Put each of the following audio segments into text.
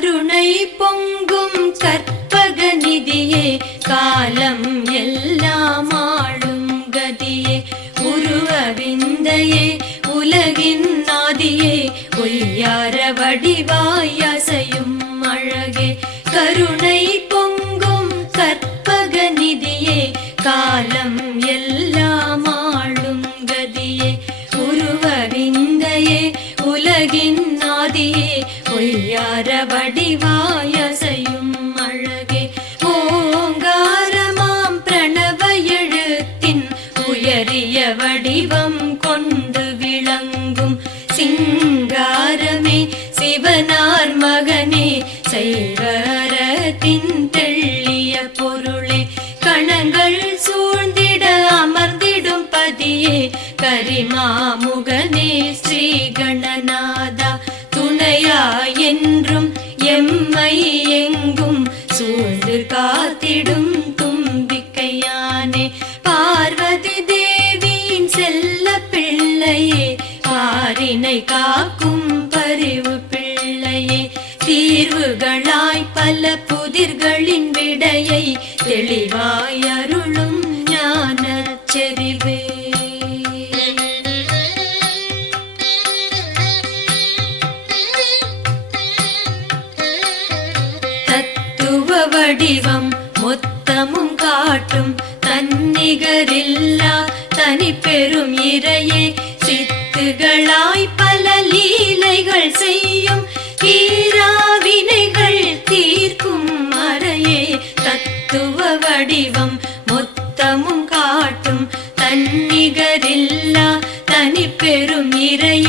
കരുണ சுடரிய வடிவம் கொண்டு விளங்கும் சிங்காரமே சிவனார் மகனே சைவரத்தின் தெள்ளிய பொருளே. கணங்கள் சூழ்ந்திட அமர்ந்திடும் பதியே கரிமாமுகனே ஸ்ரீ கணநாதா துணையா புதிர்களாய் பல புதிர்களின் விடையை தெளிவாய தன்னிகரில்லா தனி பெரும் இறைய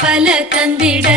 பல தந்திட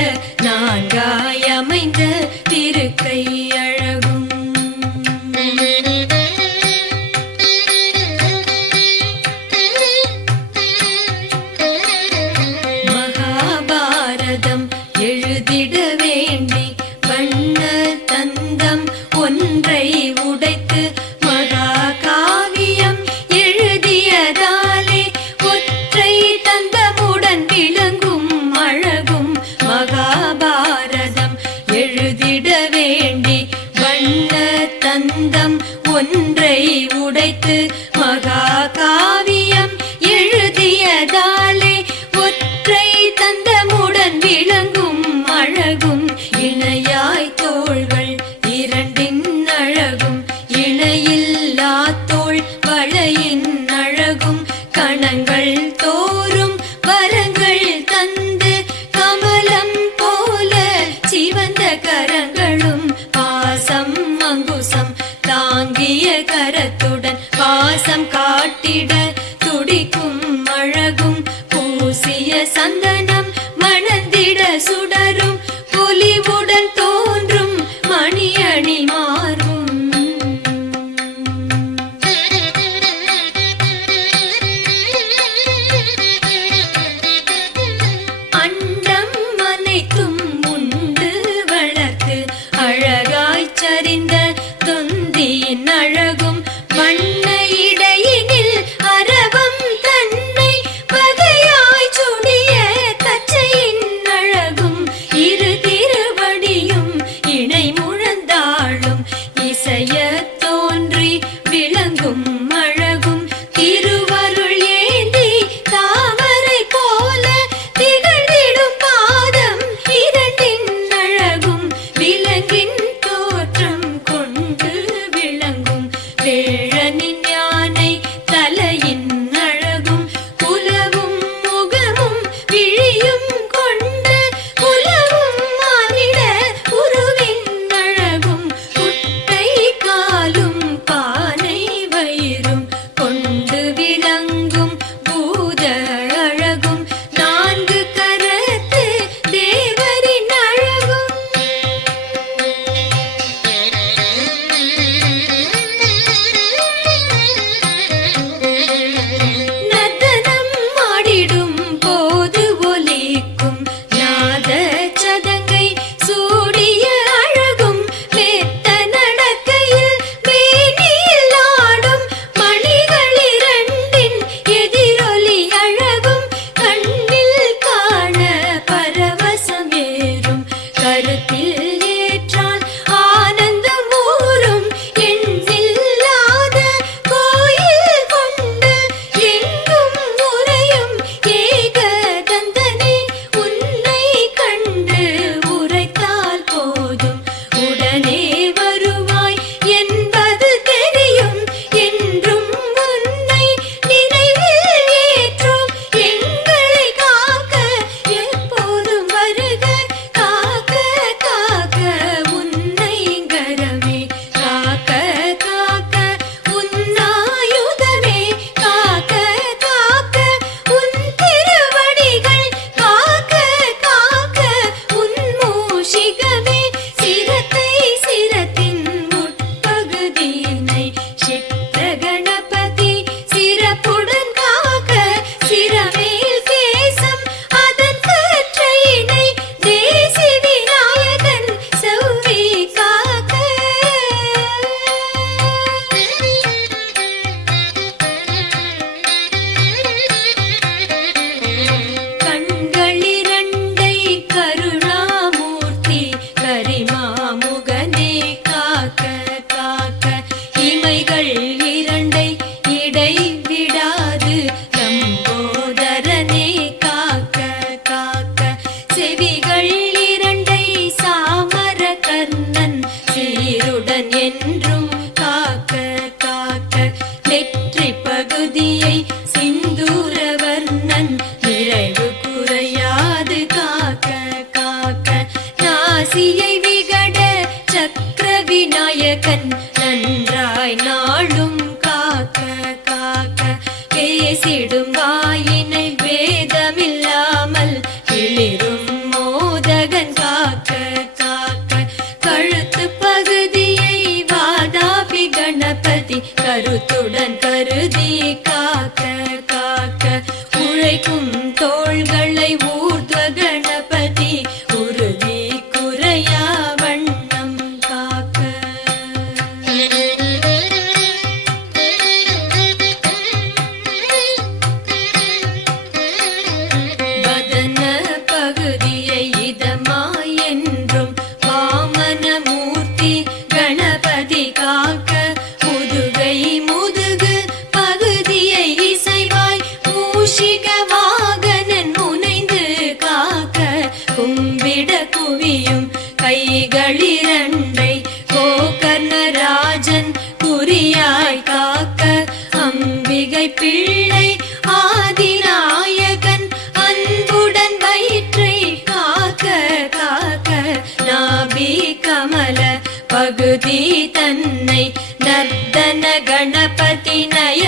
கருத்துடன் கருதி கா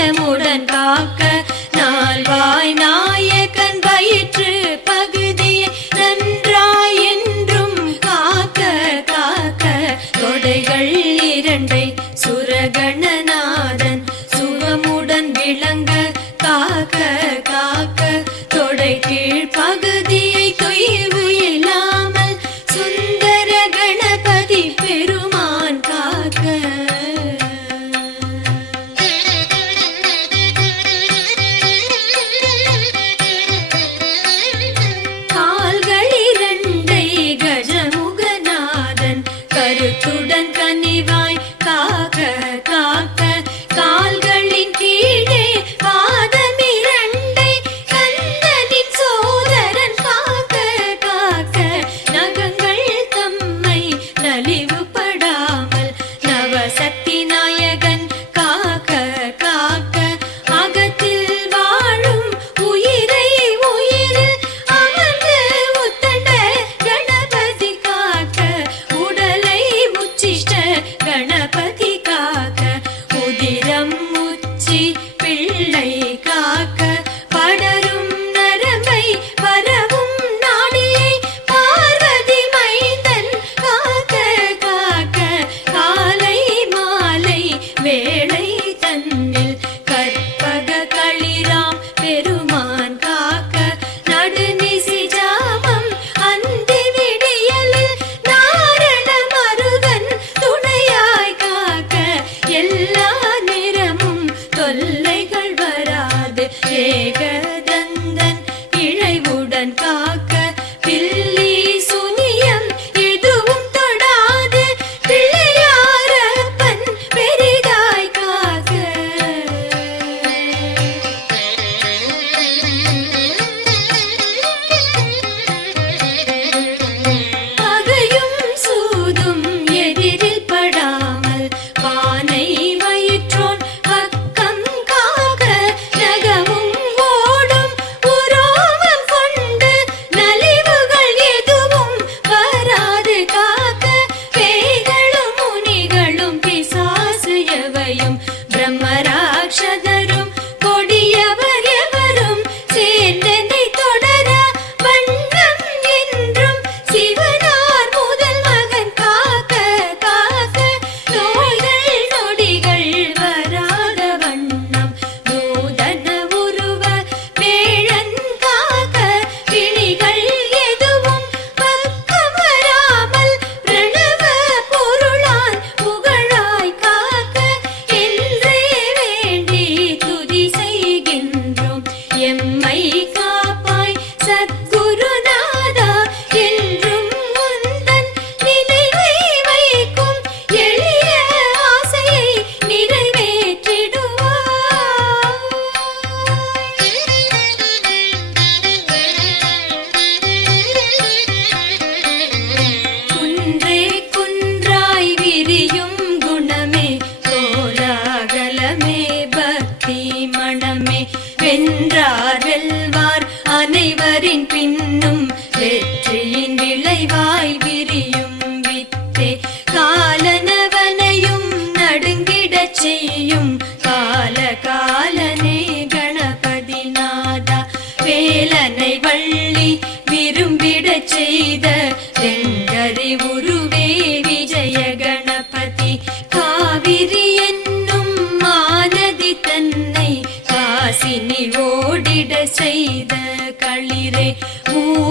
enamorar.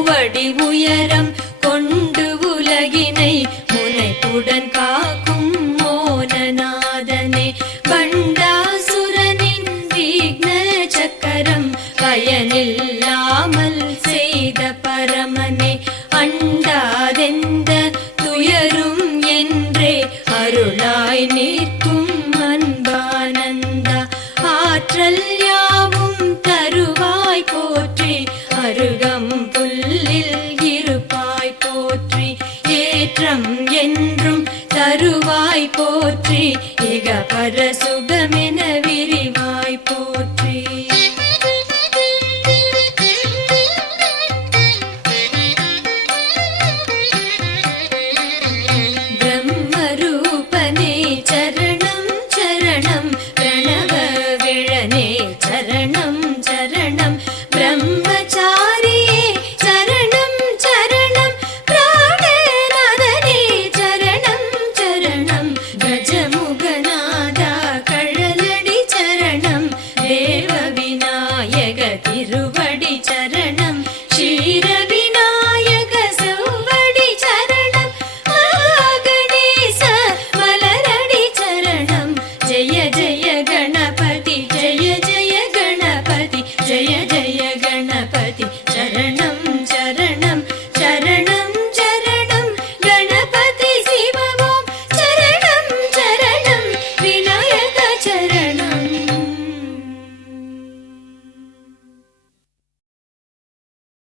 மூவடி உயரம் சொல்லில் இருப்பாய் போற்றி ஏற்றம் என்றும் தருவாய் போற்றி இக பர சுகமென